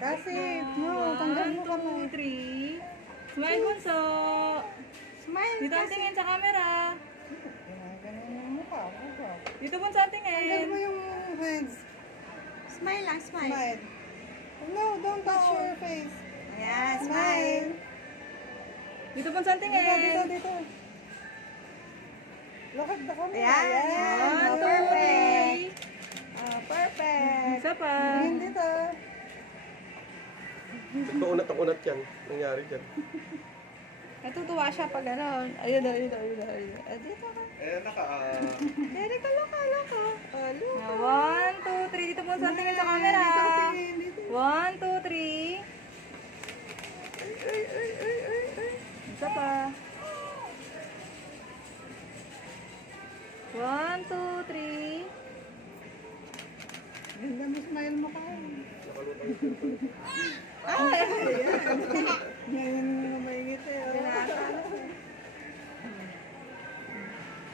Kasi, no, tanggal mo 1, kamay. 2, 3. Smile, bunso. Smile Dito ang kasi. tingin sa camera. Ganun yung mukha mo ba? Dito bunso ang Tanggal mo tingin. yung hands. Smile lang, smile. Smile. No, don't touch your face. Ayan, smile. Smile. Dito bunso ang Dito, tingin. dito. Look at the camera. Ayan, ayan. 1, 2, Perfect. 3. Perfect. Isa pa. Tingin dito. Unat yan. Nangyari dyan. Natutuwa siya pag gano'n. Ayun. Dito ka. Dito ka, loka. Loka. 1, 2, 3. Dito bunso ang tingin sa camera. Dito, tingin, dito. 1, 2, 3. Isa pa. 1, 2, 3. Ganda mo, smile mo ka. Ngayon mo maingit eh.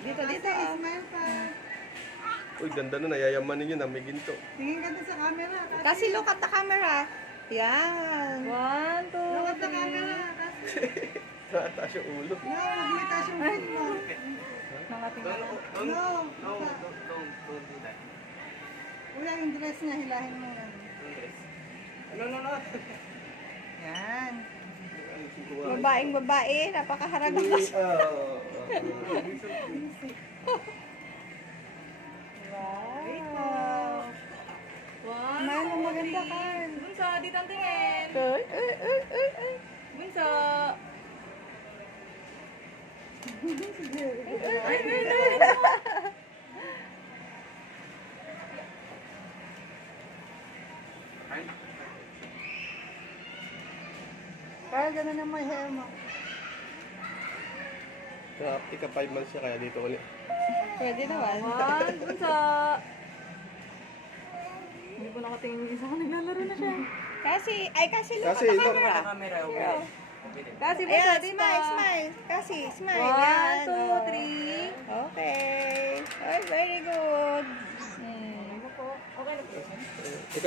Dito. Smile pa. Uy, ganda na. Nayayamanin yun. May ginto. Tingin ka doon sa camera. Kasi look at the camera. Yan. 1, 2, Look at the 3. camera. Kasi, Nakataas yung ulo. no, huwag mo itaas yung phone mo. Nakatingin. No, don't do that. Kuya, yung dress niya, hilahin mo lang. Yan. Babaeng babae. Napakaharagap pa siya. Wow. 1, Smile mo, maganda ka. Bunso, dito ang tingin. Ay. Bunso. Kaya ganun yung may hair mo. Ika 5 months siya kaya dito ulit. Pwede naman. 1, bunso. Hindi po nakatingin yung isa ko. Naglalaro na siya. Kasi look Kasi, at the look. camera. Girl. Kasi bunso, Ayan, dito. smile. Kasi, smile. 1, Yan. 2, 3. Okay. Oh, very good. Okay na po. Ikaw